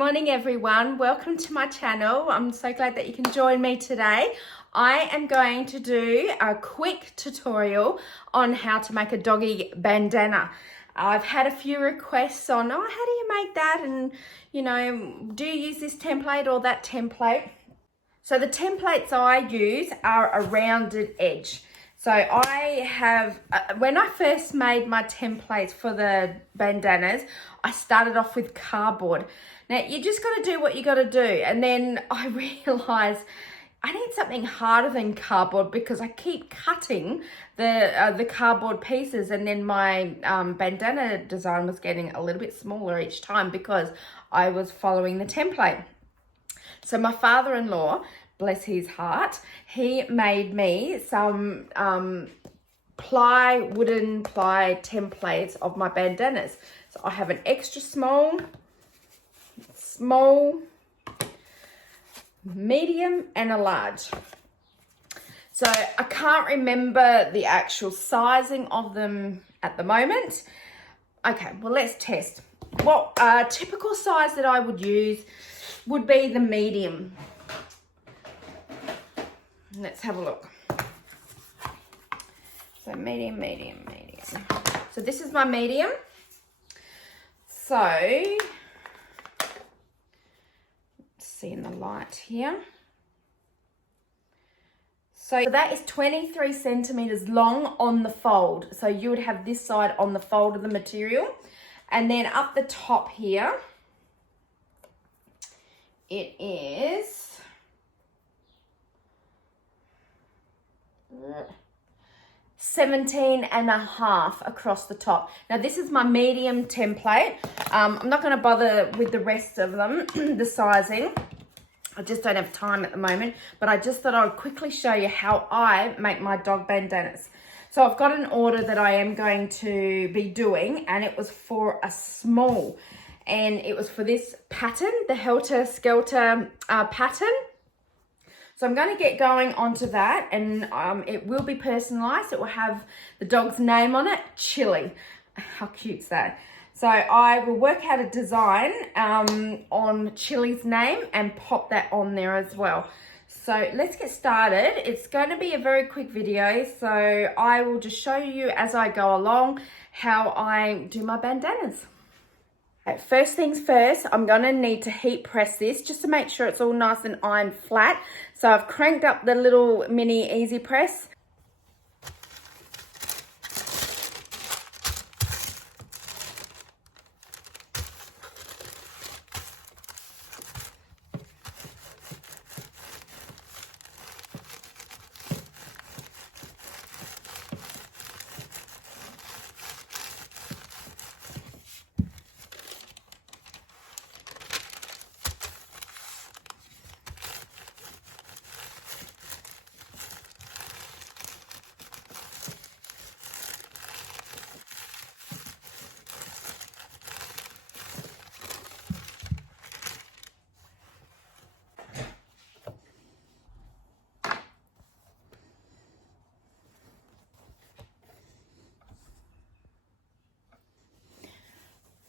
morning everyone, welcome to my channel. I'm so glad that you can join me today. I am going to do a quick tutorial on how to make a doggy bandana. I've had a few requests on, how do you make that, and do you use this template or that template? So the templates I use are a rounded edge. So I have, when I first made my templates for the bandanas, I started off with cardboard. Now you just got to do what you got to do. And then I realized I need something harder than cardboard because I keep cutting the cardboard pieces, and then my bandana design was getting a little bit smaller each time because I was following the template. So my father-in-law, bless his heart, he made me some wooden ply templates of my bandanas. So I have an extra small, medium, and a large. So I can't remember the actual sizing of them at the moment. Okay, well, let's test. What typical size that I would use would be the medium. Let's have a look. So medium. So this is my medium. So, let's see in the light here. So that is 23 centimeters long on the fold. So you would have this side on the fold of the material. And then up the top here, it is 17.5 across the top. Now this is my medium template. I'm not going to bother with the rest of them, the sizing. I just don't have time at the moment, but I just thought I would quickly show you how I make my dog bandanas. So I've got an order that I am going to be doing, and it was for a small, and it was for this pattern, the Helter Skelter pattern. So I'm going to get going onto that, and it will be personalised. It will have the dog's name on it, Chili. How cute's that? So I will work out a design on Chili's name and pop that on there as well. So let's get started. It's going to be a very quick video, so I will just show you as I go along how I do my bandanas. First things first, I'm going to need to heat press this just to make sure it's all nice and iron flat. So I've cranked up the little mini easy press.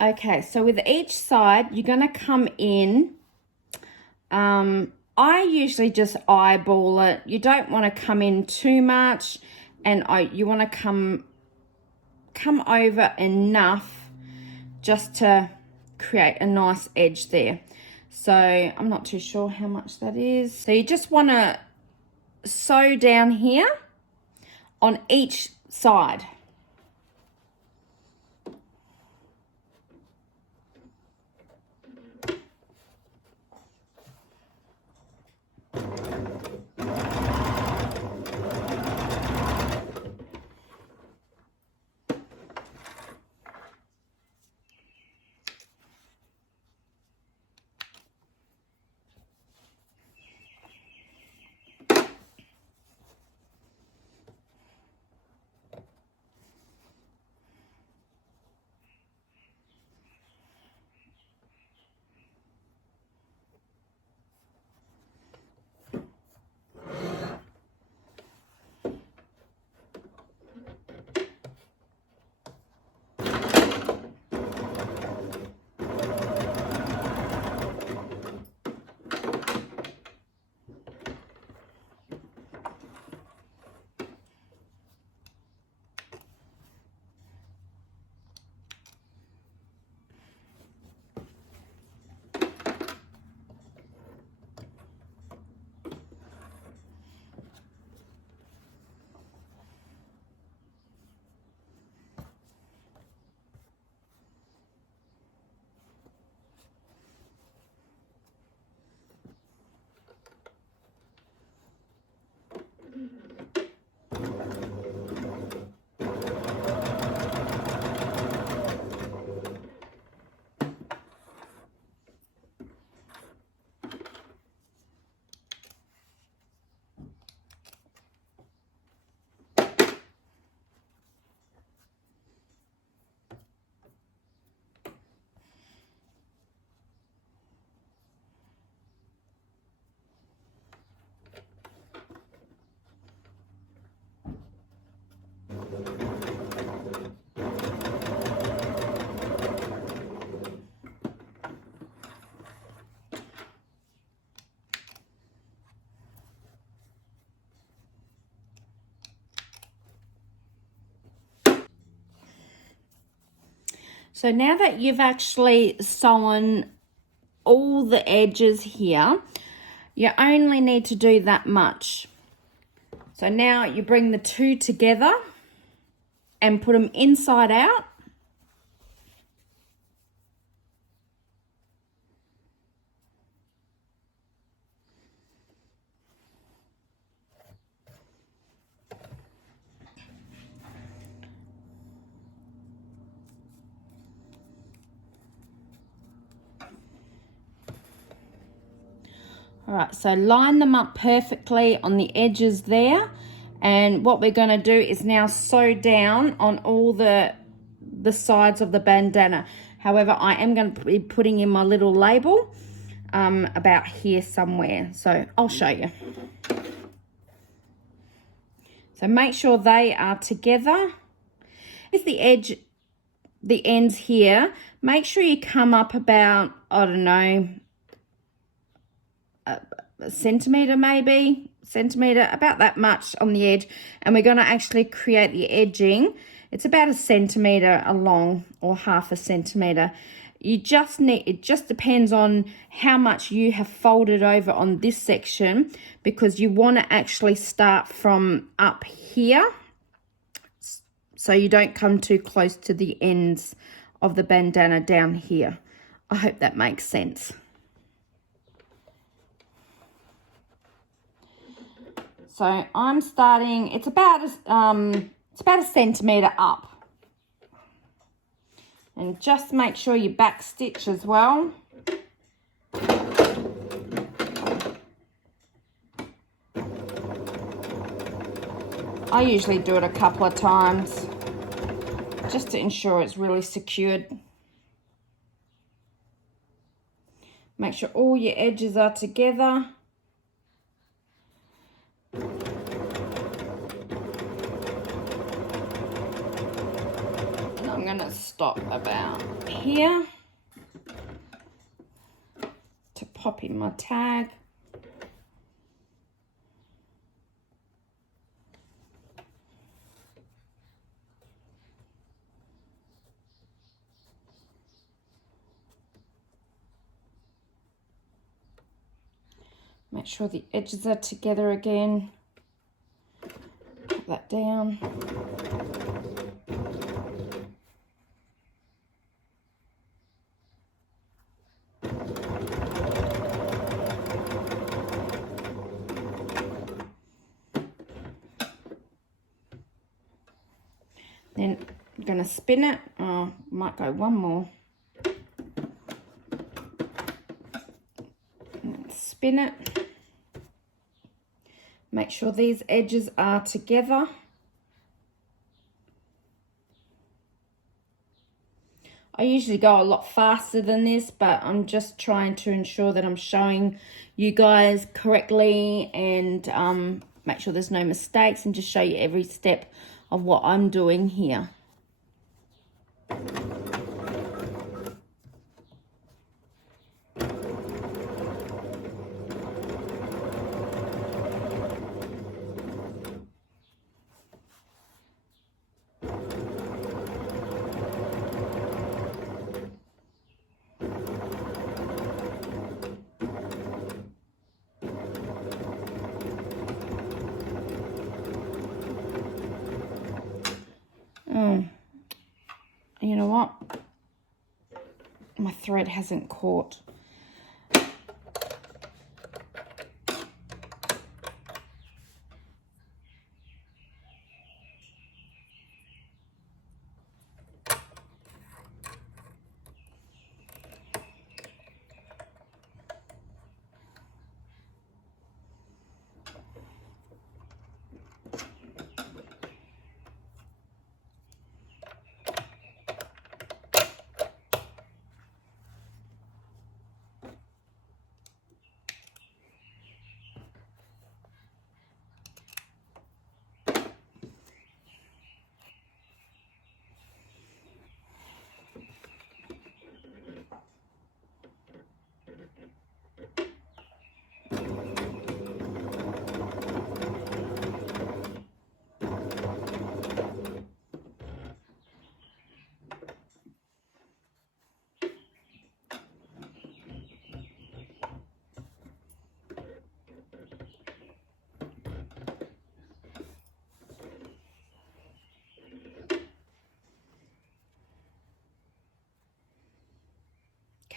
Okay, so with each side, you're going to come in. I usually just eyeball it. You don't want to come in too much, and you want to come over enough just to create a nice edge there. So I'm not too sure how much that is. So you just want to sew down here on each side. So now that you've actually sewn all the edges here, you only need to do that much. So now you bring the two together and put them inside out. All right, so line them up perfectly on the edges there. And what we're going to do is now sew down on all the sides of the bandana. However, I am going to be putting in my little label about here somewhere. So I'll show you. So make sure they are together. Here's the edge, the ends here. Make sure you come up about, I don't know, a centimetre maybe, about that much on the edge. And we're going to actually create the edging. It's about a centimetre along or half a centimetre. You just need, it just depends on how much you have folded over on this section, because you want to actually start from up here so you don't come too close to the ends of the bandana down here. I hope that makes sense. So I'm starting, it's about a centimetre up. And just make sure you back stitch as well. I usually do it a couple of times just to ensure it's really secured. Make sure all your edges are together. I'm going to stop about here to pop in my tag. Make sure the edges are together again. Put that down. Then I'm going to spin it. Oh, might go one more. Spin it. Make sure these edges are together. I usually go a lot faster than this, but I'm just trying to ensure that I'm showing you guys correctly and make sure there's no mistakes and just show you every step of what I'm doing here. You know what? My thread hasn't caught.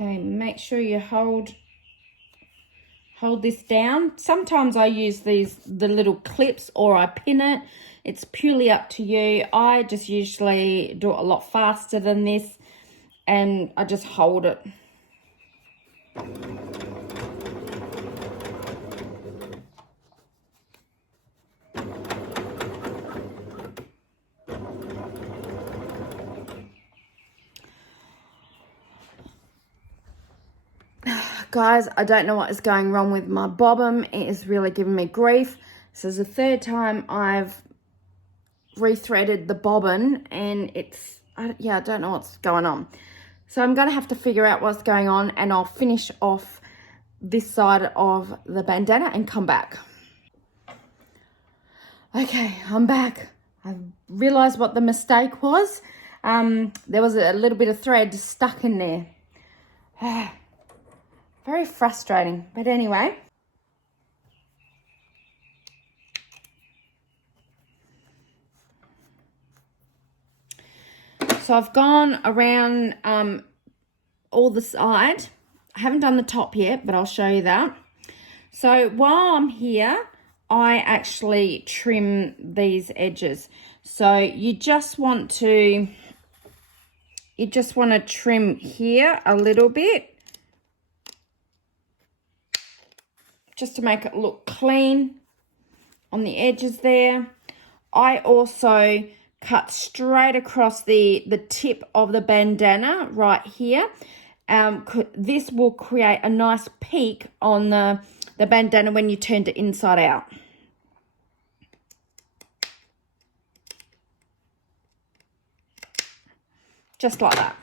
Okay, make sure you hold this down. Sometimes I use the little clips or I pin it. It's purely up to you. I just usually do it a lot faster than this, and I just hold it. Guys, I don't know what is going wrong with my bobbin. It is really giving me grief. This is the third time I've rethreaded the bobbin, and I don't know what's going on. So I'm going to have to figure out what's going on, and I'll finish off this side of the bandana and come back. Okay, I'm back. I realized what the mistake was. There was a little bit of thread stuck in there. Very frustrating, but anyway. So I've gone around all the side. I haven't done the top yet, but I'll show you that. So while I'm here, I actually trim these edges. So you just want to trim here a little bit, just to make it look clean on the edges there. I also cut straight across the tip of the bandana right here. This will create a nice peak on the bandana when you turn it inside out. Just like that.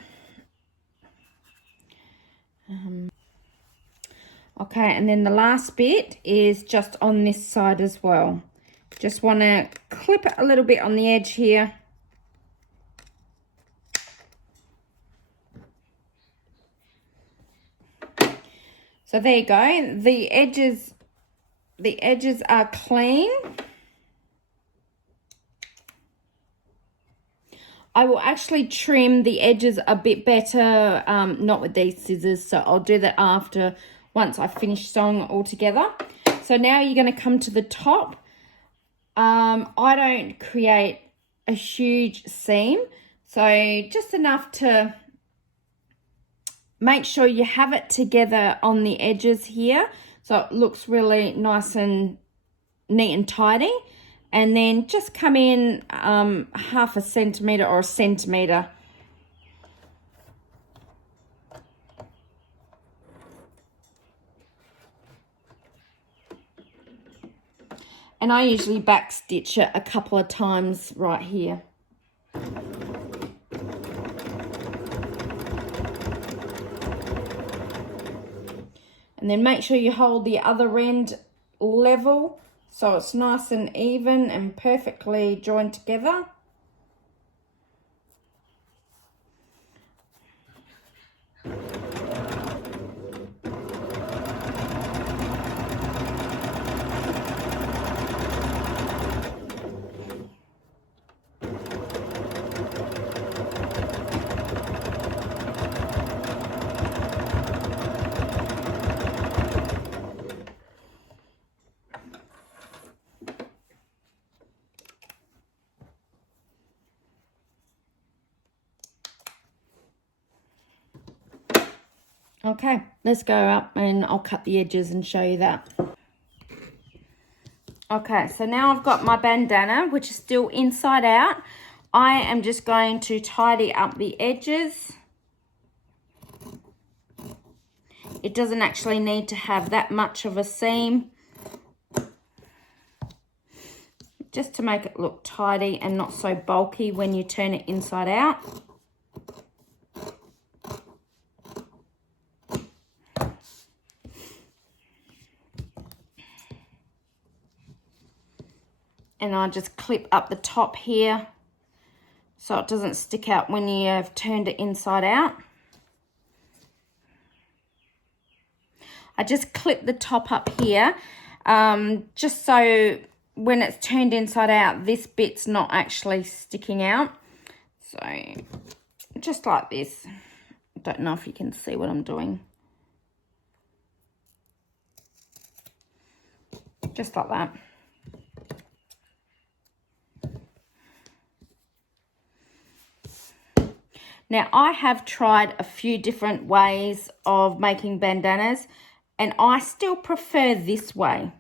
Okay, and then the last bit is just on this side as well. Just want to clip it a little bit on the edge here. So there you go. The edges are clean. I will actually trim the edges a bit better, not with these scissors, so I'll do that after, once I finish sewing it all together. So now you're going to come to the top. I don't create a huge seam, so just enough to make sure you have it together on the edges here, so it looks really nice and neat and tidy. And then just come in half a centimetre or a centimetre. And I usually back stitch it a couple of times right here. And then make sure you hold the other end level, so it's nice and even and perfectly joined together. Okay, let's go up and I'll cut the edges and show you that. Okay, so now I've got my bandana, which is still inside out. I am just going to tidy up the edges. It doesn't actually need to have that much of a seam, just to make it look tidy and not so bulky when you turn it inside out. And I'll just clip up the top here so it doesn't stick out when you have turned it inside out. I just clip the top up here, just so when it's turned inside out, this bit's not actually sticking out. So just like this, don't know if you can see what I'm doing. Just like that. Now, I have tried a few different ways of making bandanas, and I still prefer this way.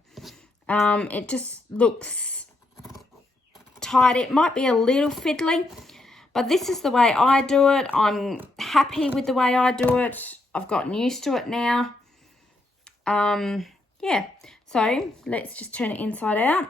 It just looks tight. It might be a little fiddly, but this is the way I do it. I'm happy with the way I do it. I've gotten used to it now. Yeah, so let's just turn it inside out.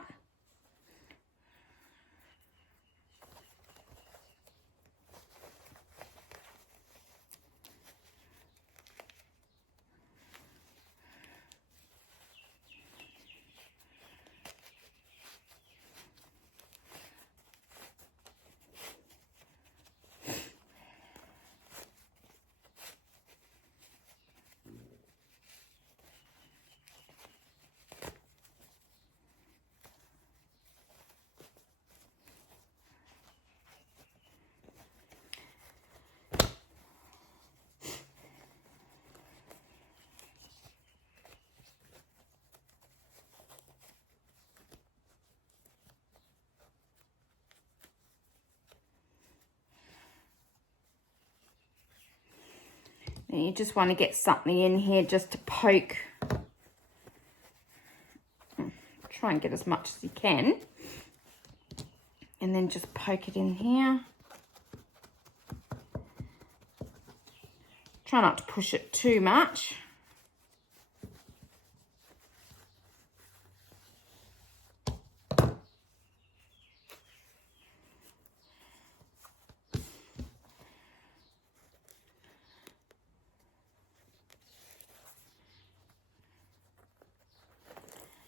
And you just want to get something in here just to poke. Try and get as much as you can. And then just poke it in here. Try not to push it too much.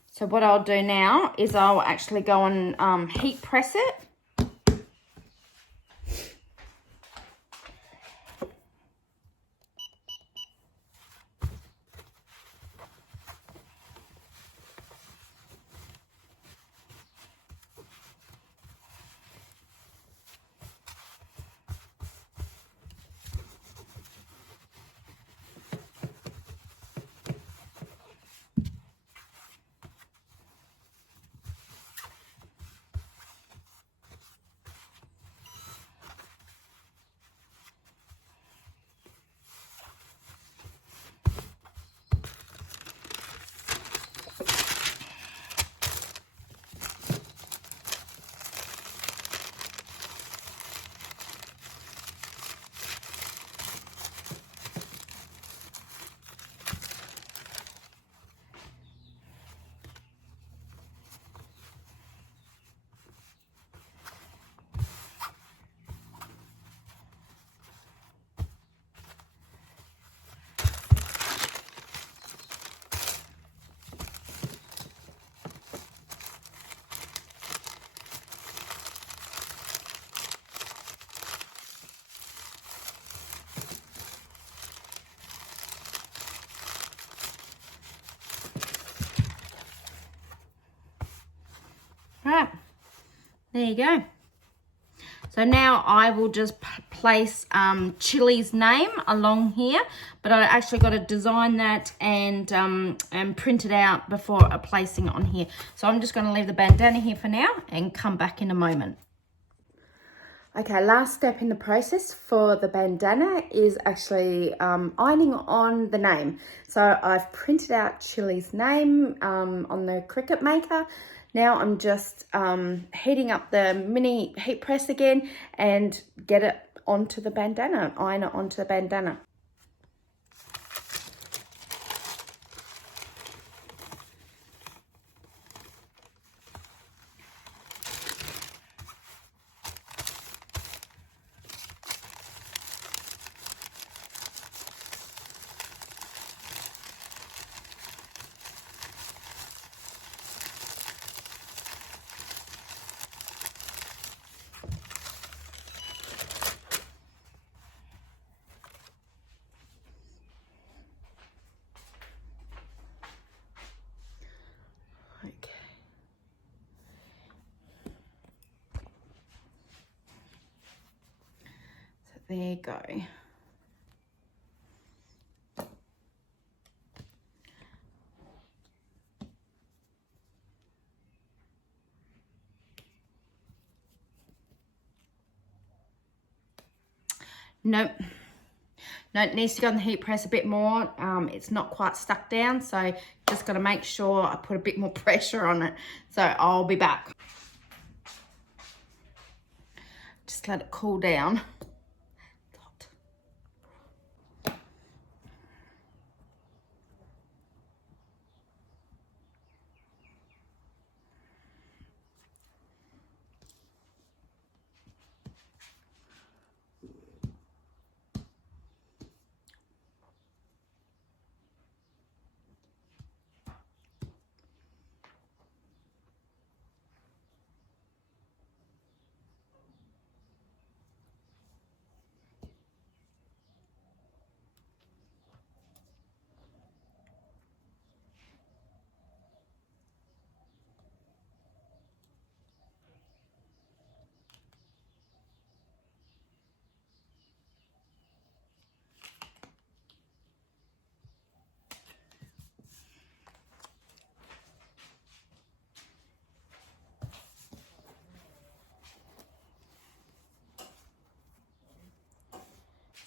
So what I'll do now is I'll actually go and heat press it. Right, there you go. So now I will just place Chili's name along here, but I actually got to design that and print it out before placing it on here. So I'm just going to leave the bandana here for now and come back in a moment. Okay, last step in the process for the bandana is actually ironing on the name. So I've printed out Chili's name on the Cricut Maker. Now I'm just heating up the mini heat press again and get it onto the bandana, iron it onto the bandana. There you go. Nope. No, it needs to go on the heat press a bit more. It's not quite stuck down, so just got to make sure I put a bit more pressure on it. So I'll be back. Just let it cool down. It's hot.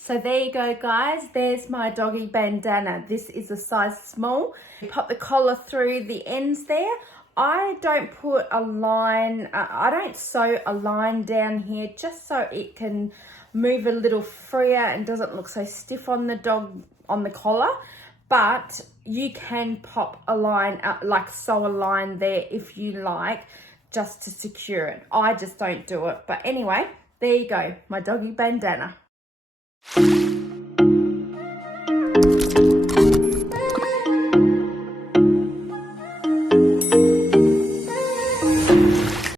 So there you go, guys. There's my doggy bandana. This is a size small. Pop the collar through the ends there. I don't put a line, I don't sew a line down here just so it can move a little freer and doesn't look so stiff on the dog, on the collar. But you can pop a line, like sew a line there if you like, just to secure it. I just don't do it. But anyway, there you go, my doggy bandana.